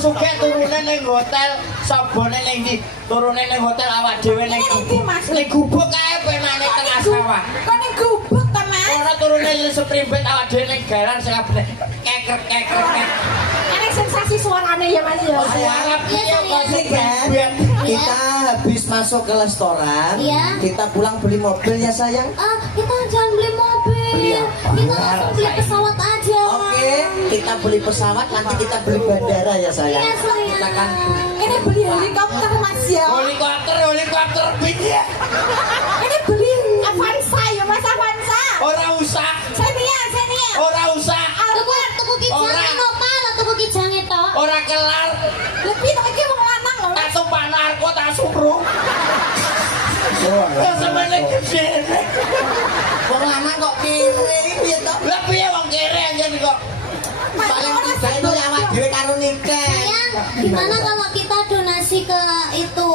sugih turune ning hotel, sabone ning ndi? Turune ning hotel awak dhewe ning gubuk kae penane tengah sawah. Kok ning gubuk ta, Mas? Ora turune ning Sprimbet awak dhewe ning garan sing kabeh kekrek. Ada sensasi suaranya ya, Mas ya. Suara piye kok sing Kan kita habis masuk ke restoran, kita pulang beli mobil ya sayang. Kita jangan beli mobil. Beli apa? Kita langsung beli pesawat aja. Oke, kita beli pesawat, nanti kita beli bandara ya sayang. Iya, sayang. Kita kan Ini beli helikopter, Mas ya. Helikopter piye? Ini beli Avanza ya, Mas, Avanza. Ora usah. Senior. Ora usah. Tuku kijange kok malah tuku kijange tok. Ora kelar. Lebih tak iki wong lanang lho. Tak tumpah narko tak subruk. Ya semene gede. wong lanang kok kiri piye to? Lah piye wong kere anjen kok. Paling tiba itu awak dhewe karo nikah. Sayang, gimana kalau kita donasi ke itu